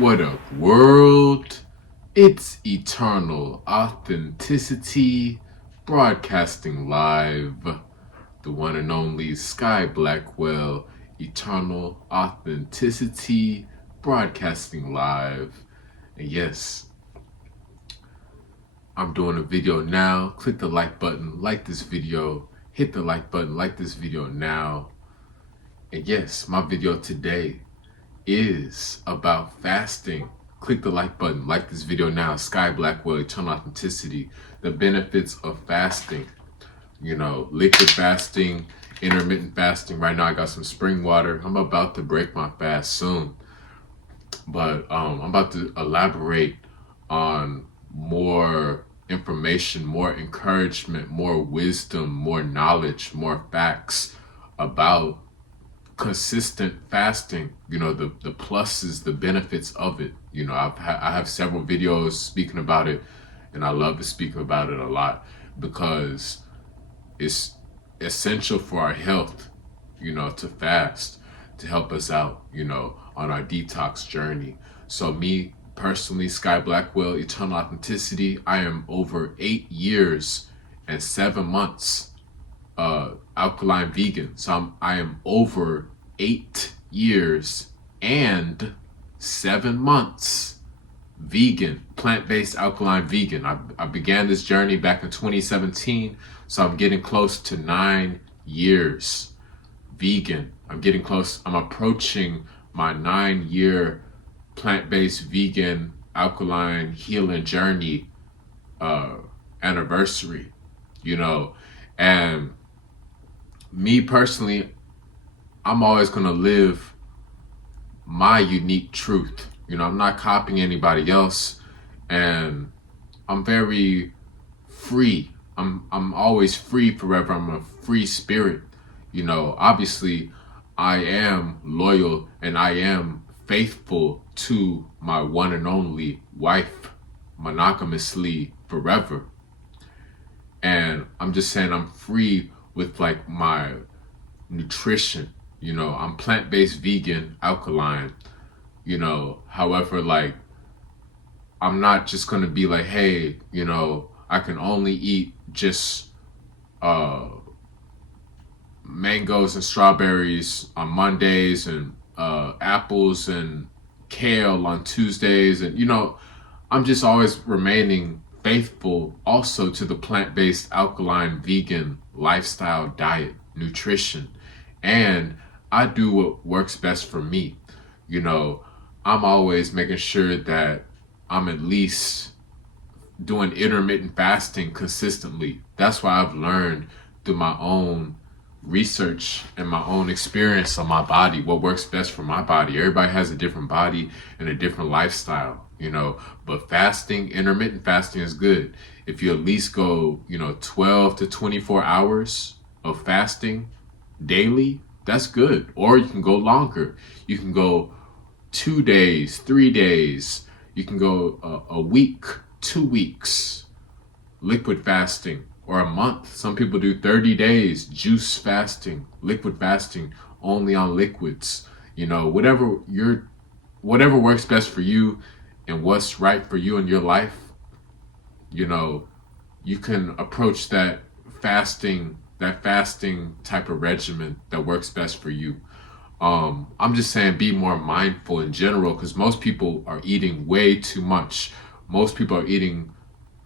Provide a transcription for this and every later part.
What up, world? It's Eternal Authenticity, broadcasting live. The one and only Sky Blackwell, Eternal Authenticity, broadcasting live. And yes, I'm doing a video now. Click the like button, like this video. Hit the like button, like this video now. And yes, my video today is about fasting. Click the like button, like this video now. Sky Blackwell, Eternal Authenticity. The benefits of fasting. Liquid fasting, intermittent fasting. Right now I got some spring water. I'm about to break my fast soon. But I'm about to elaborate on more information, more encouragement, more wisdom, more knowledge, more facts about consistent fasting, the pluses, the benefits of it. I have several videos speaking about it, and I love to speak about it a lot because it's essential for our health, to fast, to help us out, on our detox journey. So me personally, Sky Blackwell, Eternal Authenticity, I am over 8 years and 7 months alkaline vegan. So I am over 8 years and 7 months vegan, plant-based alkaline vegan. I began this journey back in 2017, so I'm getting close to 9 years vegan. I'm approaching my 9-year plant-based vegan alkaline healing journey anniversary, and me personally, I'm always going to live my unique truth. I'm not copying anybody else, and I'm very free. I'm always free forever. I'm a free spirit. Obviously I am loyal and I am faithful to my one and only wife, monogamously forever. And I'm just saying I'm free with like my nutrition. I'm plant-based vegan alkaline, however, like I'm not just gonna be like, hey, I can only eat just mangoes and strawberries on Mondays and apples and kale on Tuesdays, and I'm just always remaining faithful also to the plant-based alkaline vegan lifestyle diet nutrition, and I do what works best for me. I'm always making sure that I'm at least doing intermittent fasting consistently. That's why I've learned through my own research and my own experience on my body what works best for my body. Everybody has a different body and a different lifestyle, but fasting, intermittent fasting is good. If you at least go 12 to 24 hours of fasting daily, that's good. Or you can go longer. You can go 2 days, 3 days. You can go a week, 2 weeks, liquid fasting, or a month. Some people do 30 days, juice fasting, liquid fasting, only on liquids. Whatever works best for you and what's right for you in your life, you can approach that fasting type of regimen that works best for you. I'm just saying be more mindful in general, because most people are eating way too much. Most people are eating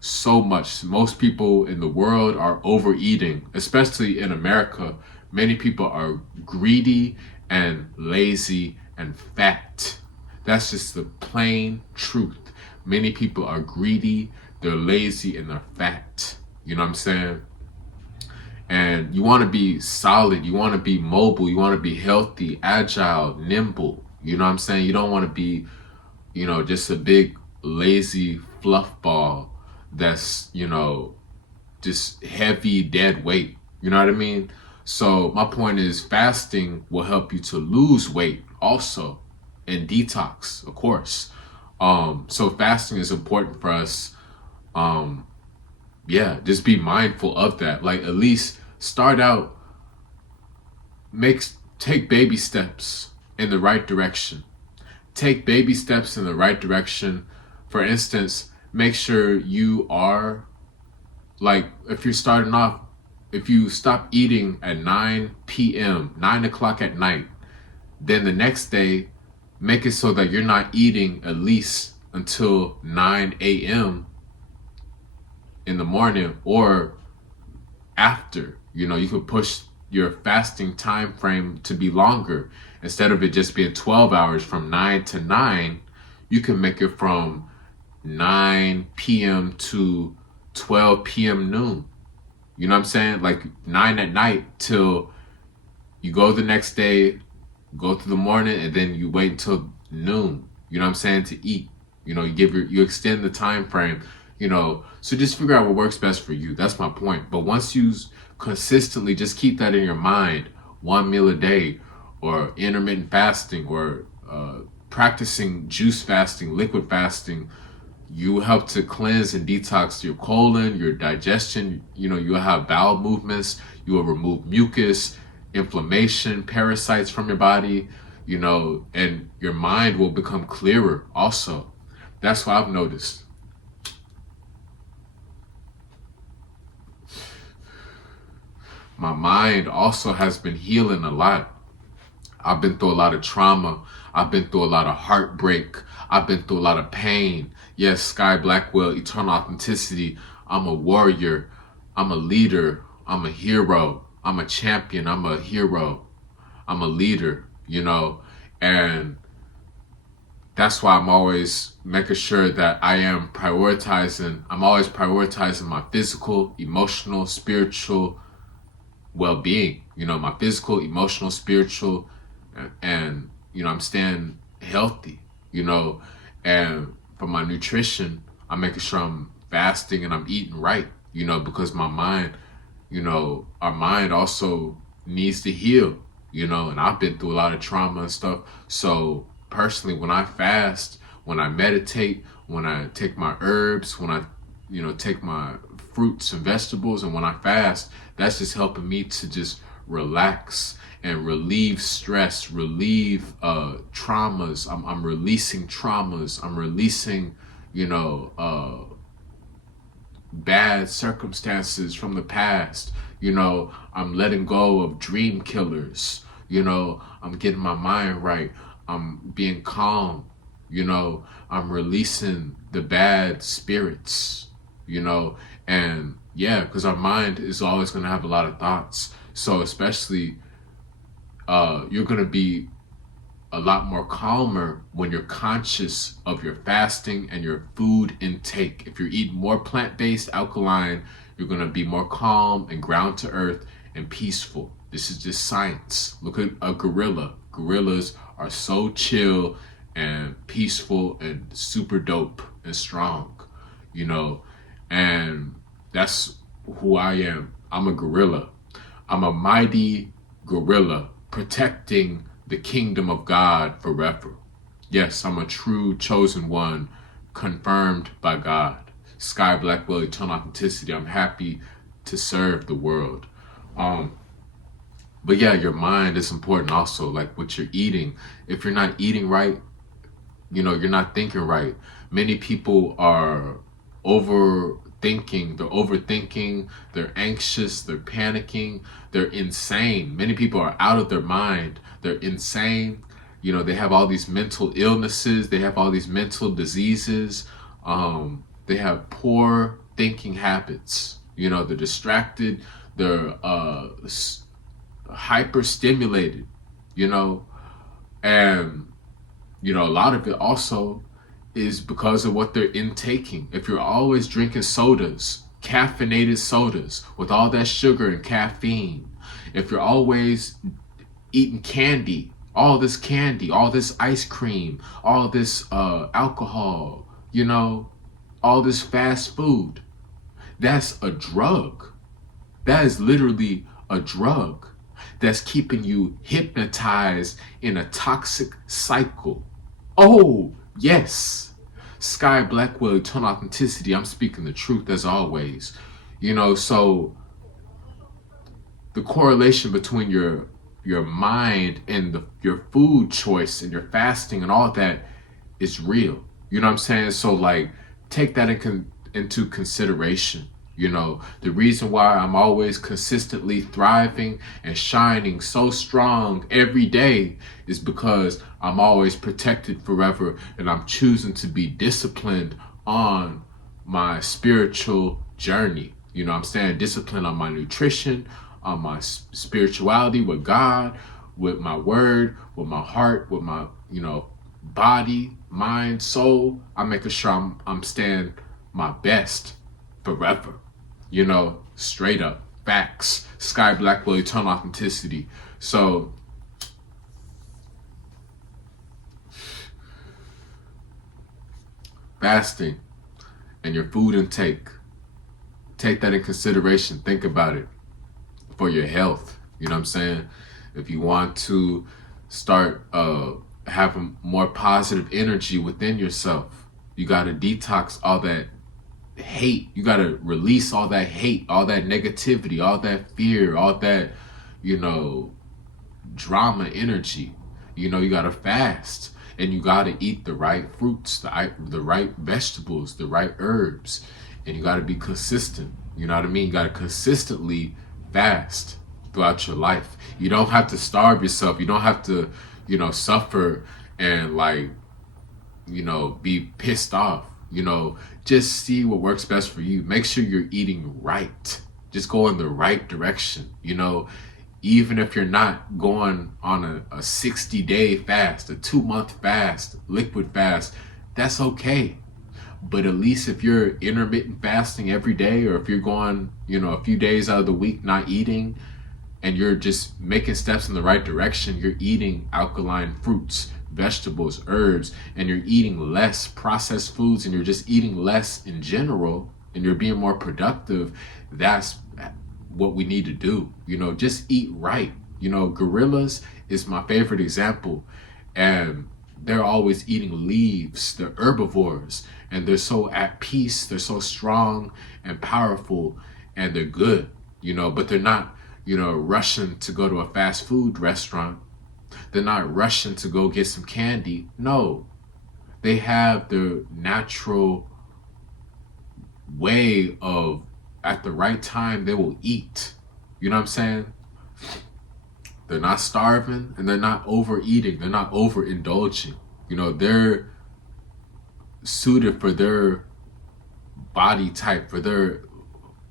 so much. Most people in the world are overeating, especially in America. Many people are greedy and lazy and fat. That's just the plain truth. Many people are greedy, they're lazy, and they're fat. You know what I'm saying? And you want to be solid, you want to be mobile, you want to be healthy, agile, nimble. You know what I'm saying? You don't want to be, just a big lazy fluff ball that's, just heavy, dead weight. You know what I mean? So my point is fasting will help you to lose weight also, and detox, of course. So fasting is important for us. Just be mindful of that. Like, at least start out, take baby steps in the right direction. take baby steps in the right direction. For instance, make sure you are, like, if you're starting off, if you stop eating at 9 p.m., 9 o'clock at night, then the next day, make it so that you're not eating at least until 9 a.m. in the morning or after. You could push your fasting time frame to be longer. Instead of it just being 12 hours from 9 to 9, you can make it from 9 p.m. to 12 p.m. noon. You know what I'm saying? Like 9 at night till you go the next day, go through the morning, and then you wait until noon. You know what I'm saying? To eat. You extend the time frame. So just figure out what works best for you. That's my point. But once you consistently just keep that in your mind, 1 meal a day, or intermittent fasting, or practicing juice fasting, liquid fasting, you help to cleanse and detox your colon, your digestion. You'll have bowel movements. You will remove mucus, inflammation, parasites from your body, and your mind will become clearer also. That's what I've noticed. My mind also has been healing a lot. I've been through a lot of trauma. I've been through a lot of heartbreak. I've been through a lot of pain. Yes, Sky Blackwell, eternal authenticity. I'm a warrior. I'm a leader. I'm a hero. I'm a champion. I'm a hero. I'm a leader, and that's why I'm always making sure that I'm always prioritizing my physical, emotional, spiritual well-being, my physical, emotional, spiritual, and I'm staying healthy, and for my nutrition, I'm making sure I'm fasting and I'm eating right, because my mind, our mind also needs to heal, and I've been through a lot of trauma and stuff. So personally, when I fast, when I meditate, when I take my herbs, when I, take my fruits and vegetables, and when I fast, that's just helping me to just relax and relieve stress, relieve traumas. I'm releasing traumas. I'm releasing, bad circumstances from the past. I'm letting go of dream killers. I'm getting my mind right. I'm being calm. I'm releasing the bad spirits, and yeah, because our mind is always going to have a lot of thoughts. So especially, you're going to be a lot more calmer when you're conscious of your fasting and your food intake. If you're eating more plant-based, alkaline, you're going to be more calm and ground to earth and peaceful. This is just science. Look at a gorilla. Gorillas are so chill and peaceful and super dope and strong, and that's who I am. I'm a gorilla. I'm a mighty gorilla protecting the kingdom of God forever. Yes, I'm a true chosen one, confirmed by God. Sky Blackwell, eternal authenticity. I'm happy to serve the world. But yeah, your mind is important also, like what you're eating. If you're not eating right, you're not thinking right. Many people are overthinking, they're anxious, they're panicking, they're insane. Many people are out of their mind, they're insane. They have all these mental illnesses, they have all these mental diseases, they have poor thinking habits. They're distracted, they're hyper stimulated, and a lot of it also is because of what they're intaking. If you're always drinking sodas, caffeinated sodas with all that sugar and caffeine, if you're always eating candy, all this ice cream, all this alcohol, all this fast food, that's a drug. That is literally a drug that's keeping you hypnotized in a toxic cycle. Oh, yes. Sky Blackwell, eternal authenticity. I'm speaking the truth as always. So the correlation between your mind and your food choice and your fasting and all that is real. You know what I'm saying? So like, take that into consideration. You know, the reason why I'm always consistently thriving and shining so strong every day is because I'm always protected forever, and I'm choosing to be disciplined on my spiritual journey. You know what I'm saying? Discipline on my nutrition, on my spirituality with God, with my word, with my heart, with my, body, mind, soul. I'm making sure I'm staying my best forever. Straight up facts. Sky Blackwell, eternal authenticity. So fasting and your food intake, take that in consideration. Think about it for your health. You know what I'm saying? If you want to start having more positive energy within yourself, you got to detox all that hate. You got to release all that hate, all that negativity, all that fear, all that, drama energy. You got to fast, and you got to eat the right fruits, the right vegetables, the right herbs, and you got to be consistent. You know what I mean? You got to consistently fast throughout your life. You don't have to starve yourself. You don't have to, suffer and be pissed off. Just see what works best for you. Make sure you're eating right. Just go in the right direction. Even if you're not going on a 60-day fast, a 2-month fast, liquid fast, that's okay. But at least if you're intermittent fasting every day, or if you're going, a few days out of the week not eating, and you're just making steps in the right direction, you're eating alkaline fruits, vegetables, herbs, and you're eating less processed foods, and you're just eating less in general, and you're being more productive, that's what we need to do. Just eat right. Gorillas is my favorite example, and they're always eating leaves. They're herbivores, and they're so at peace. They're so strong and powerful, and they're good, but they're not, rushing to go to a fast food restaurant. They're not rushing to go get some candy. No, they have their natural way of, at the right time, they will eat. You know what I'm saying? They're not starving, and they're not overeating. They're not overindulging. They're suited for their body type, for their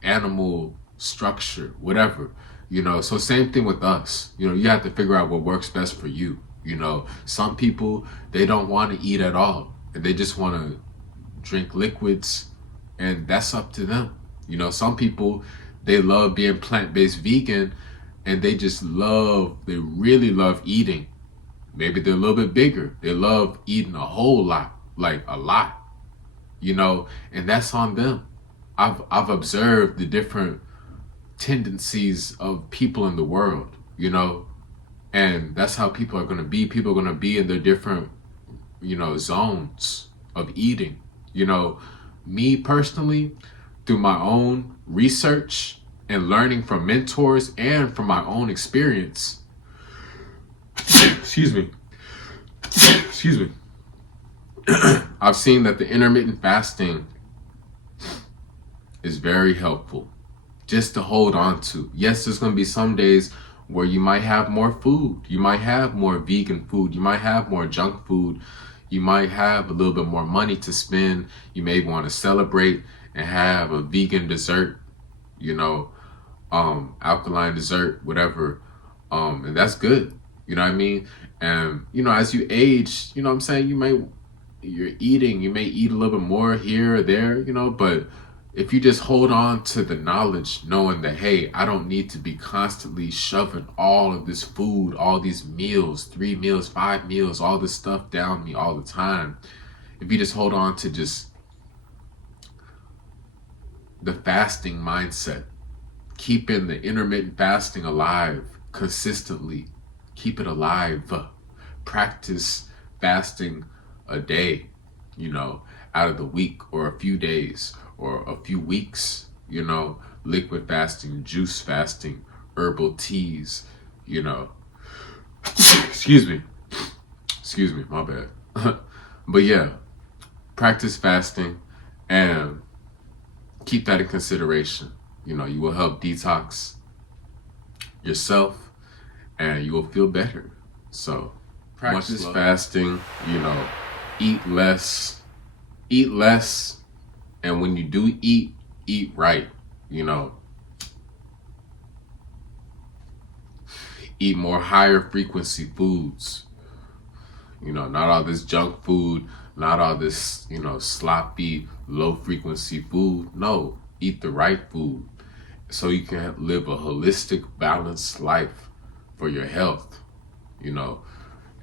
animal structure, whatever. So same thing with us. You have to figure out what works best for you. Some people, they don't want to eat at all, and they just want to drink liquids, and that's up to them. Some people, they love being plant-based vegan, and they really love eating. Maybe they're a little bit bigger. They love eating a whole lot, like a lot, and that's on them. I've observed the different tendencies of people in the world, and that's how people are going to be. People are going to be in their different, zones of eating. Me personally, through my own research and learning from mentors and from my own experience, excuse me, I've seen that the intermittent fasting is very helpful just to hold on to. Yes, there's going to be some days where you might have more food. You might have more vegan food. You might have more junk food. You might have a little bit more money to spend. You may want to celebrate and have a vegan dessert, alkaline dessert, whatever. And that's good. You know what I mean? And, as you age, what I'm saying, you may eat a little bit more here or there, but if you just hold on to the knowledge, knowing that, hey, I don't need to be constantly shoving all of this food, all these meals, 3 meals, 5 meals, all this stuff down me all the time. If you just hold on to just the fasting mindset, keeping the intermittent fasting alive consistently, keep it alive, practice fasting a day, out of the week, or a few days, or a few weeks, liquid fasting, juice fasting, herbal teas, excuse me, my bad. But yeah, practice fasting and keep that in consideration. You know, you will help detox yourself and you will feel better. So practice fasting, you know, eat less, and when you do eat, eat right, you know. Eat more higher frequency foods, you know, not all this junk food, not all this, you know, sloppy, low frequency food. No, eat the right food so you can live a holistic, balanced life for your health, you know.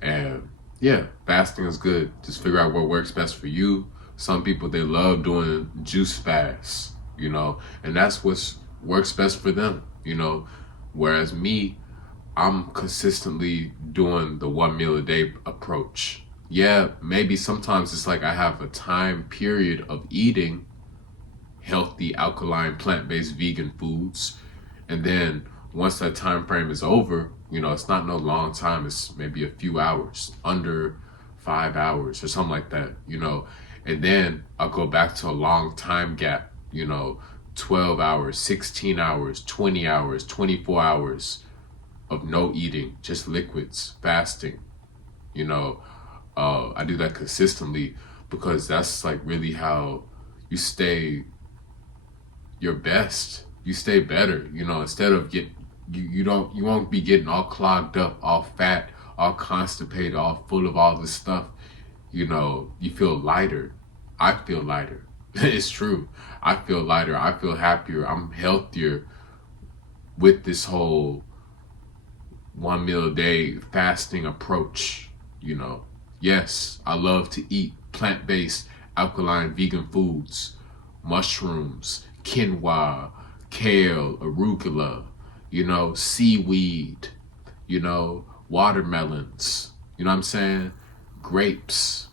And yeah, fasting is good. Just figure out what works best for you. Some people, they love doing juice fasts, you know, and that's what works best for them, you know. Whereas me, I'm consistently doing the 1 meal a day approach. Yeah, maybe sometimes it's like I have a time period of eating healthy, alkaline, plant-based vegan foods. And then once that time frame is over, you know, it's not no long time. It's maybe a few hours, under 5 hours or something like that, you know. And then I'll go back to a long time gap, you know, 12 hours, 16 hours, 20 hours, 24 hours of no eating, just liquids, fasting. You know, I do that consistently because that's like really how you stay your best. You stay better. You know, instead of you won't be getting all clogged up, all fat, all constipated, all full of all this stuff. You know, you feel lighter. I feel lighter. It's true. I feel lighter. I feel happier. I'm healthier with this whole 1 meal a day fasting approach, you know. Yes, I love to eat plant-based, alkaline, vegan foods, mushrooms, quinoa, kale, arugula, you know, seaweed, you know, watermelons, you know what I'm saying? Grapes.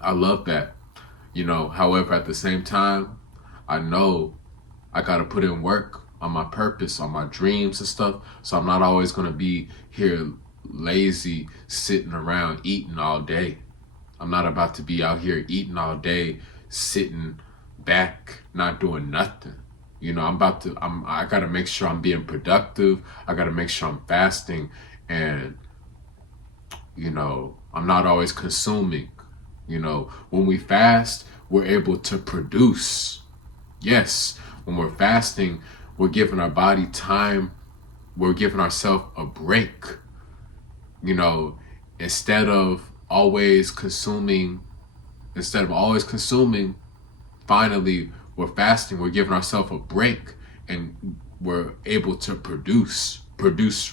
I love that, you know. However, at the same time, I know I gotta put in work on my purpose, on my dreams and stuff. So I'm not always gonna be here lazy, sitting around eating all day. I'm not about to be out here eating all day, sitting back, not doing nothing. You know, I gotta make sure I'm being productive. I gotta make sure I'm fasting and, you know, I'm not always consuming. You know, when we fast, we're able to produce. Yes, when we're fasting, we're giving our body time. We're giving ourselves a break. You know, instead of always consuming, finally, we're fasting. We're giving ourselves a break and we're able to produce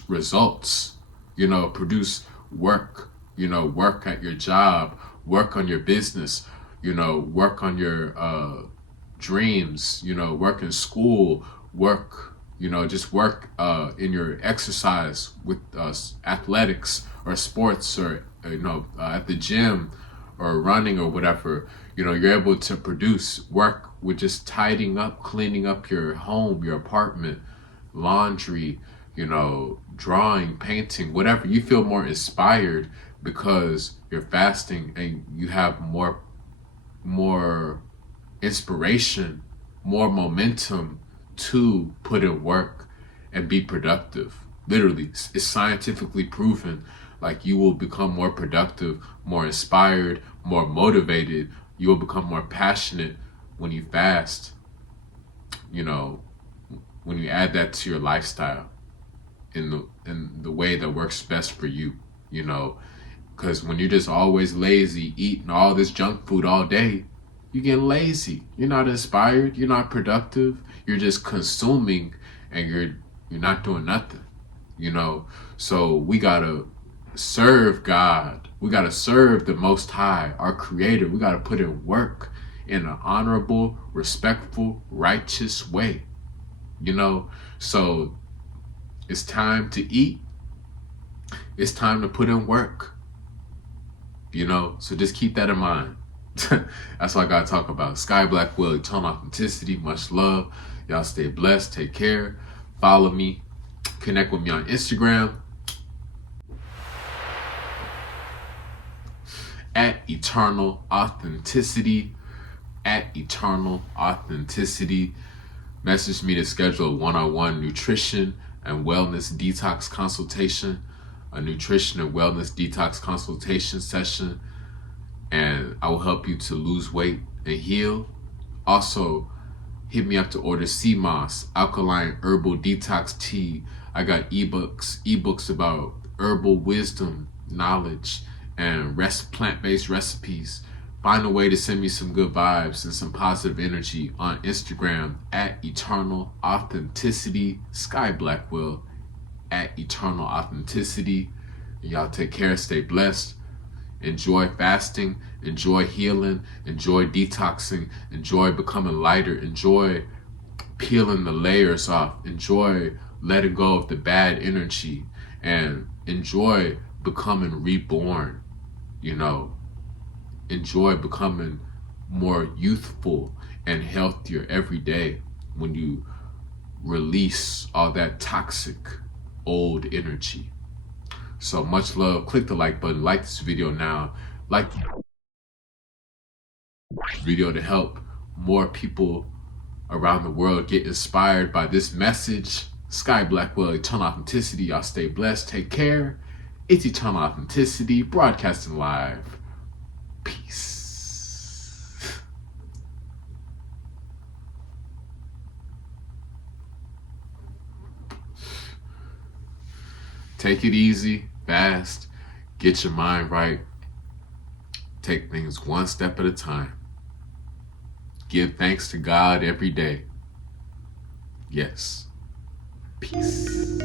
results, you know, produce work, you know, work at your job, work on your business, you know, work on your dreams, you know, work in school, work, you know, just work in your exercise with athletics or sports or, you know, at the gym or running or whatever. You know, you're able to produce work with just tidying up, cleaning up your home, your apartment, laundry, you know, drawing, painting, whatever. You feel more inspired because you're fasting and you have more inspiration, more momentum to put in work and be productive. Literally, it's scientifically proven. Like, you will become more productive, more inspired, more motivated. You will become more passionate when you fast. You know, when you add that to your lifestyle in the way that works best for you. You know, because when you're just always lazy, eating all this junk food all day, you get lazy. You're not inspired. You're not productive. You're just consuming, and you're not doing nothing. You know, so we gotta serve God. We gotta serve the Most High, our Creator. We gotta put in work in an honorable, respectful, righteous way. You know, so it's time to eat. It's time to put in work. You know, so just keep that in mind. That's what I gotta talk about. Sky Blackwell, eternal authenticity, much love. Y'all stay blessed, take care. Follow me, connect with me on Instagram at Eternal Authenticity, at Eternal Authenticity. Message me to schedule a one-on-one nutrition and wellness detox consultation, a nutrition and wellness detox consultation session, and I will help you to lose weight and heal. Also, hit me up to order CMOS, Alkaline Herbal Detox Tea. I got ebooks about herbal wisdom, knowledge, and plant-based recipes. Find a way to send me some good vibes and some positive energy on Instagram at Eternal Authenticity, Sky Blackwell at Eternal Authenticity. And y'all take care, stay blessed. Enjoy fasting, enjoy healing, enjoy detoxing, enjoy becoming lighter, enjoy peeling the layers off, enjoy letting go of the bad energy, and enjoy becoming reborn, enjoy becoming more youthful and healthier every day when you release all that toxic old energy. So much love. Click the like button. Like this video now. Like this video to help more people around the world get inspired by this message. Sky Blackwell, Eternal Authenticity. Y'all stay blessed. Take care. It's Eternal Authenticity, broadcasting live. Peace. Take it easy, fast, get your mind right. Take things one step at a time. Give thanks to God every day. Yes. Peace.